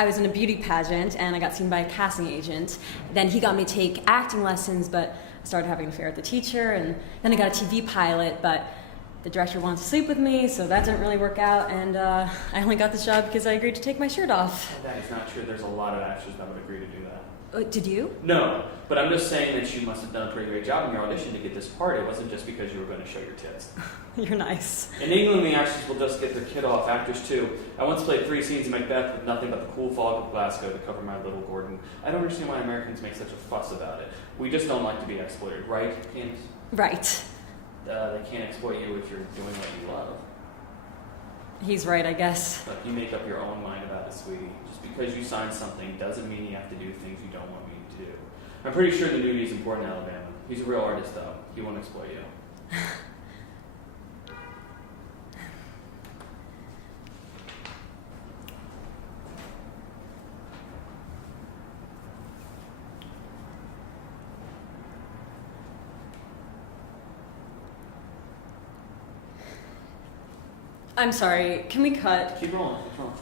I was in a beauty pageant and I got seen by a casting agent. Then he got me to take acting lessons, but I started having an affair with the teacher, and then I got a TV pilot, but the director wanted to sleep with me, so that didn't really work out, and I only got this job because I agreed to take my shirt off. That is not true. There's a lot of actors that would agree to do that. Did you? No, but I'm just saying that you must have done a pretty great job in your audition to get this part. It wasn't just because you were going to show your tits. You're nice. In England, the actors will just get their kid off. Actors, too. I once played 3 scenes in Macbeth with nothing but the cool fog of Glasgow to cover my little Gordon. I don't understand why Americans make such a fuss about it. We just don't like to be exploited, right, Candace? Right. They can't exploit you if you're doing what you love. He's right, I guess. But you make up your own mind about it, sweetie. Just because you signed something doesn't mean you have to do things you don't want me to do. I'm pretty sure the nudie is important in Alabama. He's a real artist, though. He won't exploit you. I'm sorry, can we cut? Keep rolling. What's wrong?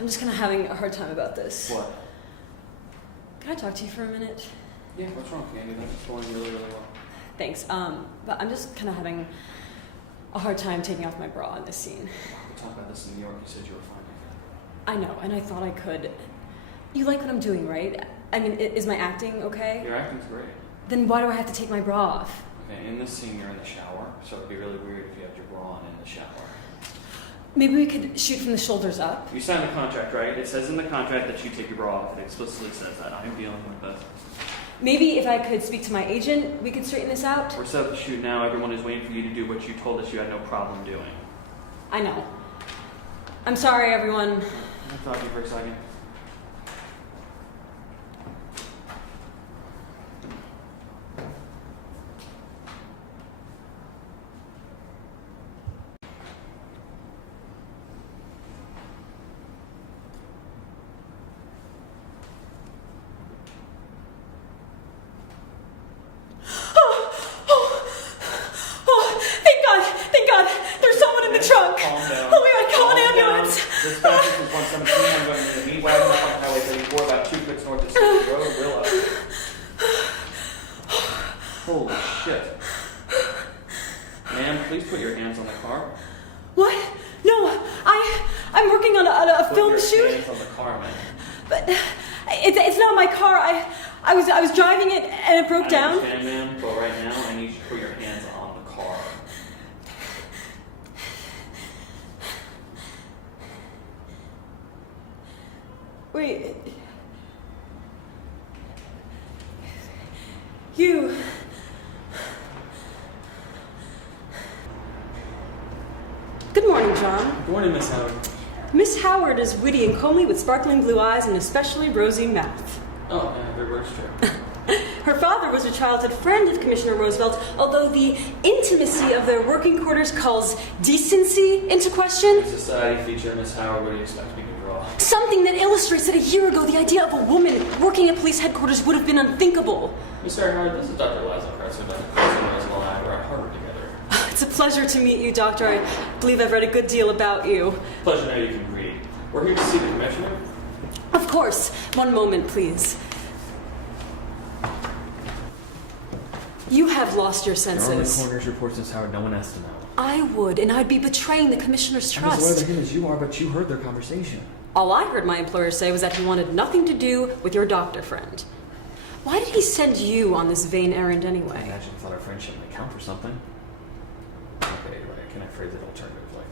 I'm just kind of having a hard time about this. What? Can I talk to you for a minute? Yeah, what's wrong, Candy? That's going really, really well. Thanks. But I'm just kind of having a hard time taking off my bra in this scene. We'll talk about this in New York. You said you were fine. I know, and I thought I could. You like what I'm doing, right? I mean, is my acting okay? Your acting's great. Then why do I have to take my bra off? Okay, in this scene, you're in the shower, so it'd be really weird if you had your bra on in the shower. Maybe we could shoot from the shoulders up. You signed the contract, right? It says in the contract that you take your bra off. It explicitly says that. I'm dealing with this. Maybe if I could speak to my agent, we could straighten this out. We're set up to shoot now. Everyone is waiting for you to do what you told us you had no problem doing. I know. I'm sorry, everyone. I'll talk to you for a second. Calm down. Oh my God, call an ambulance. This fastest is 117. I'm going to the meat wagon up on Highway 34, about 2 clicks north of City Road, Willow. Holy shit. Ma'am, please put your hands on the car. What? No, I'm working on a film Put your shoot. hands on the car, man. But it's not my car. I was driving it and it broke down. I understand, ma'am, but right now I need you to put your hands on the car. Wait. You. Good morning, John. Good morning, Miss Howard. Miss Howard is witty and comely with sparkling blue eyes and especially rosy mouth. Oh, yeah, very words true. Her father was a childhood friend of Commissioner Roosevelt, although the intimacy of their working quarters calls decency into question. Society feature, Miss Howard, what do you expect me to draw? Something that illustrates that a year ago the idea of a woman working at police headquarters would have been unthinkable. Miss Howard, this is Dr. Liza Kretzer, Dr. Kretzer, Roosevelt, and I were at Harvard together. It's a pleasure to meet you, Doctor. I believe I've read a good deal about you. Pleasure now you can read. We're here to see the commissioner. Of course. One moment, please. You have lost your senses. There are the coroner's reports, Miss Howard. No one has to know. I would, and I'd be betraying the commissioner's I'm as trust. aware of him as you are, but you heard their conversation. All I heard my employer say was that he wanted nothing to do with your doctor friend. Why did he send you on this vain errand I anyway? imagine he thought our friendship might count for something. Okay, right. Can I phrase it alternatively?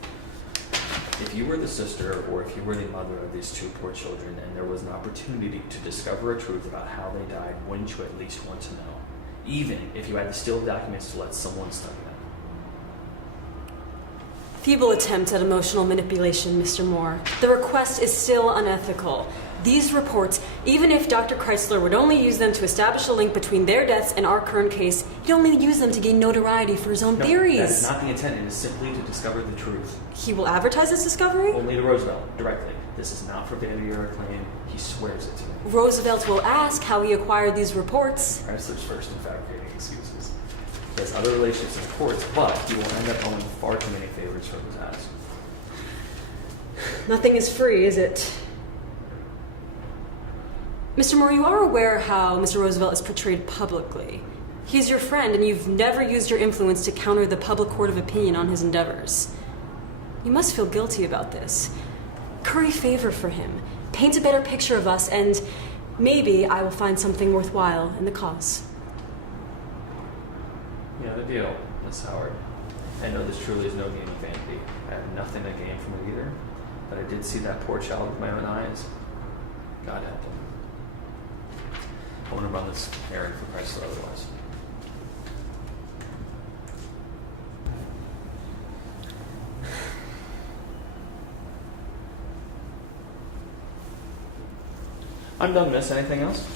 If you were the sister or if you were the mother of these 2 poor children and there was an opportunity to discover a truth about how they died, wouldn't you at least want to know? Even if you had to steal documents to let someone study them. Feeble attempt at emotional manipulation, Mr. Moore. The request is still unethical. These reports, even if Dr. Chrysler would only use them to establish a link between their deaths and our current case, he'd only use them to gain notoriety for his own theories. That is not the intent. It is simply to discover the truth. He will advertise this discovery? Only to Roosevelt, directly. This is not for vanity or acclaim. He swears it to me. Roosevelt will ask how he acquired these reports. Chrysler's first in fabricating excuses. He has other relationships in courts, but he will end up owing far too many favors for his ass. Nothing is free, is it? Mr. Moore, you are aware how Mr. Roosevelt is portrayed publicly. He's your friend, and you've never used your influence to counter the public court of opinion on his endeavors. You must feel guilty about this. Curry favor for him. Paint a better picture of us, and maybe I will find something worthwhile in the cause. Yeah, the deal, Miss Howard. I know this truly is no game of vanity. I have nothing to gain from it either, but I did see that poor child with my own eyes. God help him. I want to run this errand for Chrysler otherwise. I'm done, miss. Anything else?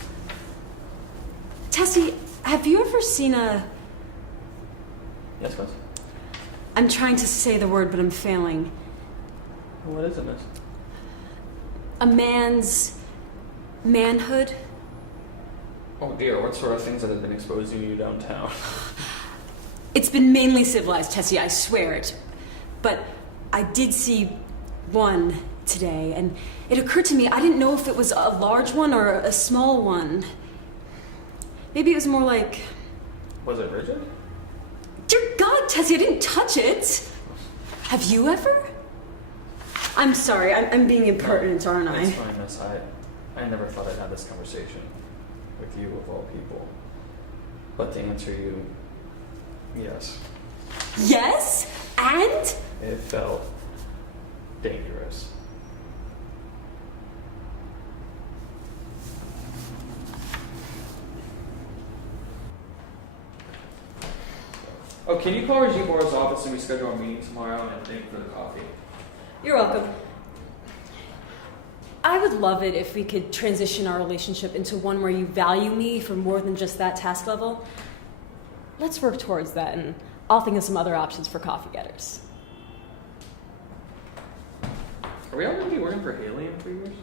Tessie, have you ever seen a... Yes, miss? I'm trying to say the word, but I'm failing. What is it, miss? A man's manhood? Oh dear, what sort of things have been exposing you downtown? It's been mainly civilized, Tessie, I swear it. But I did see one today, and it occurred to me I didn't know if it was a large one or a small one. Maybe it was more like... Was it rigid? Dear God, Tessie, I didn't touch it. Have you ever? I'm sorry, I'm being impertinent, aren't I? It's fine, miss. I never thought I'd have this conversation with you of all people. But to answer you, yes. Yes? And? It felt dangerous. Oh, can you call Regine Moore's office and reschedule our meeting tomorrow and thank you for the coffee? You're welcome. I would love it if we could transition our relationship into one where you value me for more than just that task level. Let's work towards that, and I'll think of some other options for coffee getters. Are we all going to be working for Haley in 3 years?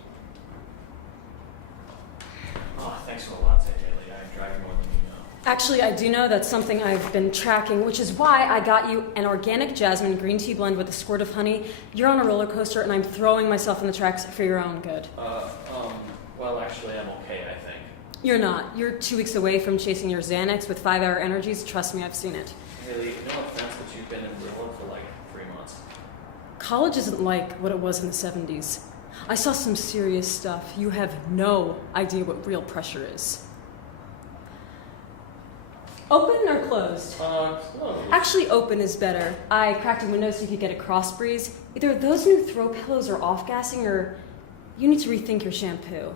Oh, thanks for a lot, Haley. I'm driving more than you know. Actually, I do know that's something I've been tracking, which is why I got you an organic jasmine green tea blend with a squirt of honey. You're on a roller coaster, and I'm throwing myself in the tracks for your own good. Well, actually, I'm okay, I think. You're not. You're 2 weeks away from chasing your Xanax with 5-hour energies. Trust me, I've seen it. Haley, no offense, but you've been in Brooklyn for like 3 months. College isn't like what it was in the 70s. I saw some serious stuff. You have no idea what real pressure is. Open or closed? Closed. Actually, open is better. I cracked a window so you could get a cross breeze. Either those new throw pillows are off-gassing, or you need to rethink your shampoo.